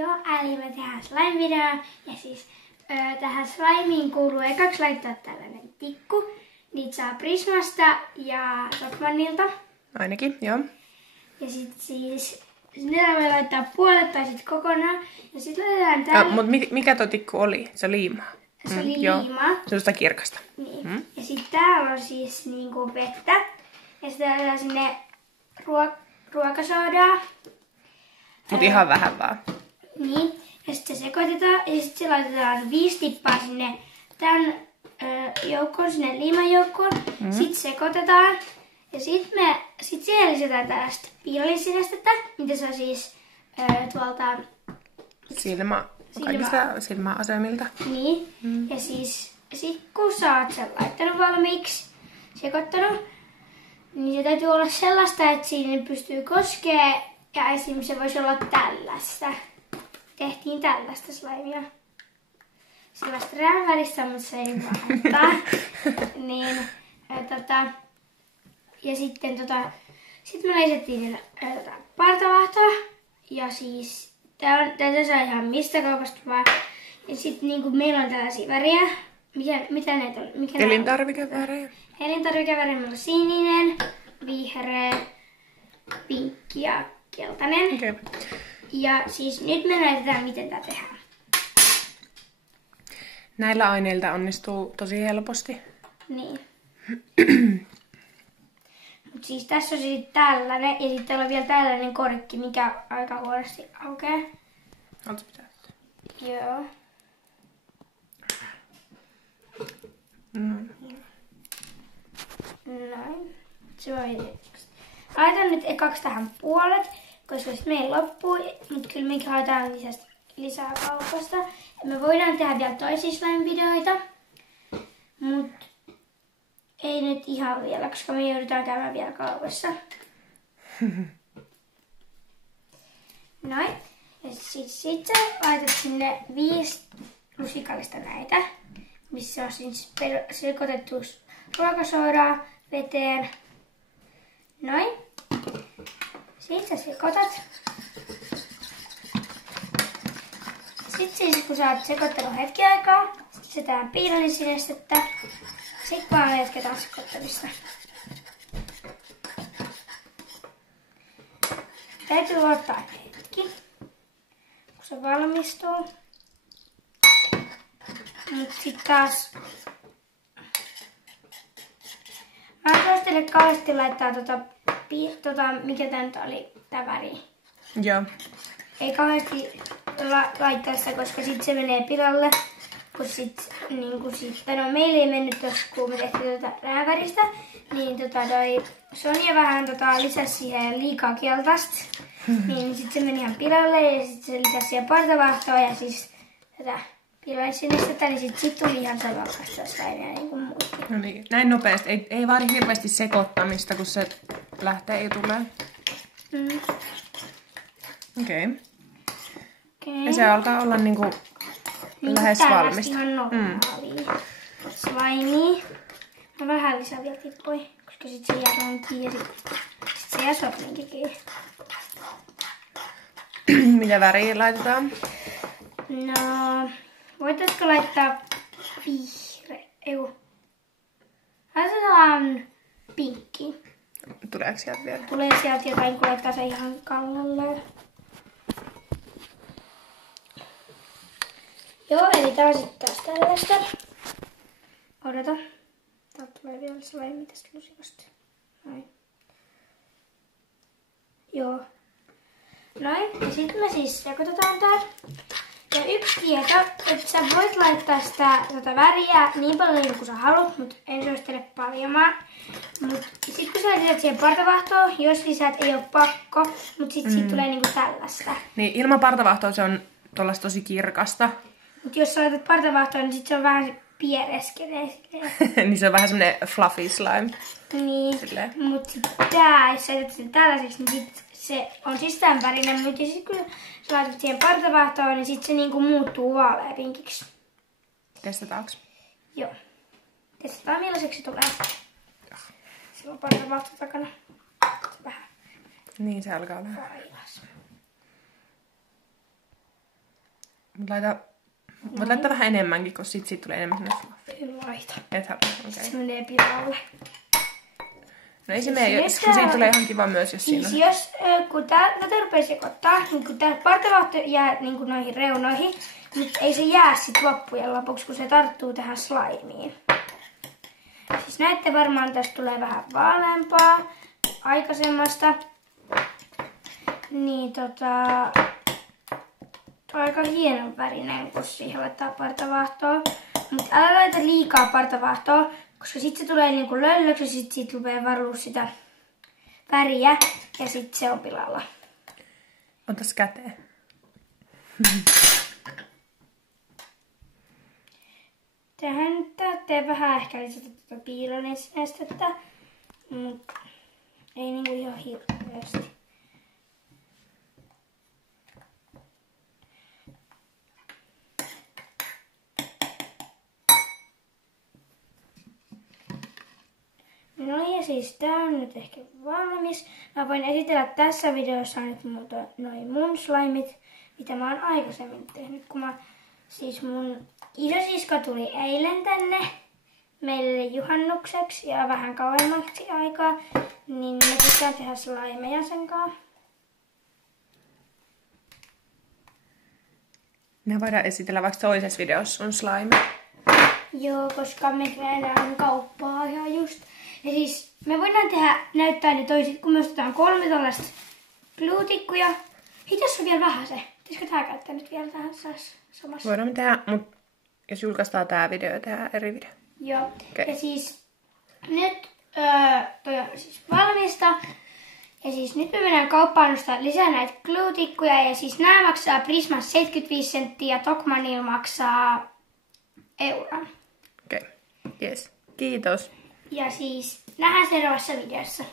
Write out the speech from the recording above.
Joo, eli me tehdään slime-video. Ja siis tähän slimeen kuuluu ekaksi laittaa tällainen tikku. Niitä saa Prismasta ja Rockmanilta. Ainakin, joo. Ja sit siis ne voi laittaa puolet tai sit kokonaan. Ja sit laitetaan tällä. Mut mikä tuo tikku oli? Se liimaa. Se oli liimaa. Sellaista kirkasta. Niin. Ja sit täällä on siis niinku vettä. Ja sitten laitetaan sinne ruokasoodaa. Mut ihan vähän vaan. Niin. Ja sitten se sekoitetaan. Ja sitten se laitetaan 5 tippaa sinne tän joukkoon, sinne liimajoukkoon. Sitten sekoitetaan. Ja sitten siihen lisätään tällaista piirallissidestettä, mitä saa siis tuolta silmäasemilta. Niin. Ja siis sit kun sä oot sen laittanut valmiiksi, sekoittanut, niin se täytyy olla sellaista, että siinä pystyy koskee. Ja esimerkiksi se voisi olla tällaista. Tehtiin tällaista slimea. Sellaista rääväristä, mutta se ei vaattaa. Niin, ja sitten sitten me lisättiin partavahtoa. Ja siis tätä saa ihan mistä kaupasta vaan. Ja sitten niinku meillä on tällaisia väriä. Mitä näitä on? Elintarvikevärejä. Elintarvikevärejä. Meillä on sininen, vihreä, pinkki ja keltainen. Okay. Ja siis nyt me näytetään, miten tämä tehdään. Näillä aineilla onnistuu tosi helposti. Niin. Mut siis tässä on sitten tällainen ja sitten täällä on vielä tällainen korkki, mikä aika huonosti aukeaa. Haluatko pitää? Joo. Näin. Se voi. Laitan nyt ekaksi tähän puolet, koska sitten meillä loppuu, mutta kyllä mekin haetaan lisää kaupasta. Ja me voidaan tehdä vielä toisia slime-videoita, mutta ei nyt ihan vielä, koska me joudutaan käymään vielä kaupassa. Noin. Ja sit sä laitat sinne 5 lusikallista näitä, missä on siis sekoitettu ruokasoodaa veteen. Noin. Sitten sä sekoitat. Sitten siis kun sä oot sekoittanut hetki aikaa, sitten lisätään piirallissidestettä. Sitten vaan jatketaan sekoittamista. Täytyy ottaa hetki, kun se valmistuu. Mut sit taas mä en suosittele kauheasti laittaa mikä tää nyt oli, tää väri. Joo. Ei kauheasti laittaa sitä, koska sit se menee pilalle. Kun meillä ei mennyt tossa, kun me tehtiin rääväristä, niin Sonja vähän lisäsi siihen liikaa keltaista. Niin sit se meni ihan pilalle ja sit se lisäsi siihen partavahtoa ja siis tätä pilaisinestettä, niin sit tuli ihan samanlaista slimea niin kuin muutkin. No niin, näin nopeasti. Ei vaadi hirveästi sekoittamista, kun se lähtee ja tulee. Okei. Ja se alkaa olla niinku lähes valmista. Ihan normaalia. Slimea. Mä vähän lisää vielä tippoi, koska sit se jää ronkiin ja sit se jää soplinkikin. Mitä väriä laitetaan? No, voitaisko laittaa laitetaan pinkki. Tuleeko sieltä vielä? Tulee sieltä jotain, kun laittaa se ihan kallelleen. Joo, eli tää on sitten taas tällaista. Odota. Täältä tulee vielä slime tästä lusikasta. Noin. Joo. Noin. Ja sitten me siis sekoitetaan tää. Ja yksi tieto, että sä voit laittaa sitä väriä niin paljon kuin sä haluat, mutta en suosittele paljomaan. Mut sit kun sä lisät siihen partavahtoon, jos lisät ei oo pakko, mut sit siitä tulee niinku tällaista. Niin, ilman partavahtoa se on tollaista tosi kirkasta. Mut jos sä laitat partavahtoon, niin sit se on vähän piereskelee. Niin se on vähän semmonen fluffy slime. Niin, silleen. mut sit tää, jos sä laitat sen tällaiseksi, niin sit se on siis tämän värinen, mutta sit kun sä laitat siihen partavahtoon, niin sit se niinku muuttuu vaaleapinkiksi. Testataanko? Joo. Testataan millaiseksi se tulee. Se on partavahto takana. Se vähän Niin, se alkaa vähän. vaivas. Voit laittaa vähän enemmänkin, koska siitä tulee enemmän sinne fluffia. En laita. Ethän, okei. Se menee pilalle. No ei se mene, koska siitä tulee ihan kiva myös, jos siinä on. Siis jos, kun tätä rupeaa sekoittaa, niin kun tää partavahto jää niin noihin reunoihin, mutta ei se jää sit loppujen lopuksi, kun se tarttuu tähän slaimiin. Siis näette varmaan, tästä tulee vähän vaaleampaa aikaisemmasta. Niin aika hienon värinen, kun siihen laittaa partavahtoa. Mutta älä laita liikaa partavahtoa, koska sit se tulee niinku löllöksi ja sit siitä rupeaa varuu sitä väriä ja sit se on pilalla. Otas käteen. Tähän tee vähän ehkä lisätä tuota piilonestettä, mutta ei niinku ihan hirveästi. No ja siis tää on nyt ehkä valmis. Mä voin esitellä tässä videossa nyt noin mun slaimit, mitä mä oon aikaisemmin tehnyt. Kun mun isosisko tuli eilen tänne meille juhannukseksi ja vähän kauemmaksi aikaa, niin me pitää tehdä slimeja sen kanssa. Me voidaan esitellä vaikka toisessa videossa sun slime. Joo, koska me käydään kauppaa ihan just. Ja siis me voidaan näyttää ne toiset, kun me ostetaan 3 tällaista gluutikkuja. Hei, tässä on vielä vähän se. Pitäisikö tää käyttää nyt vielä tähän samassa? Voidaan tehdä, mutta jos julkaistaan tää video ja tehdään eri video. Joo. Okay. Ja siis nyt toi on siis valmista. Ja siis nyt me mennään kauppaan ostaa lisää näitä gluutikkuja. Ja siis nämä maksaa Prismassa 75 senttiä ja Tokmanilla maksaa euron. Okei. Yes. Kiitos. Ja siis nähdään seuraavassa videossa.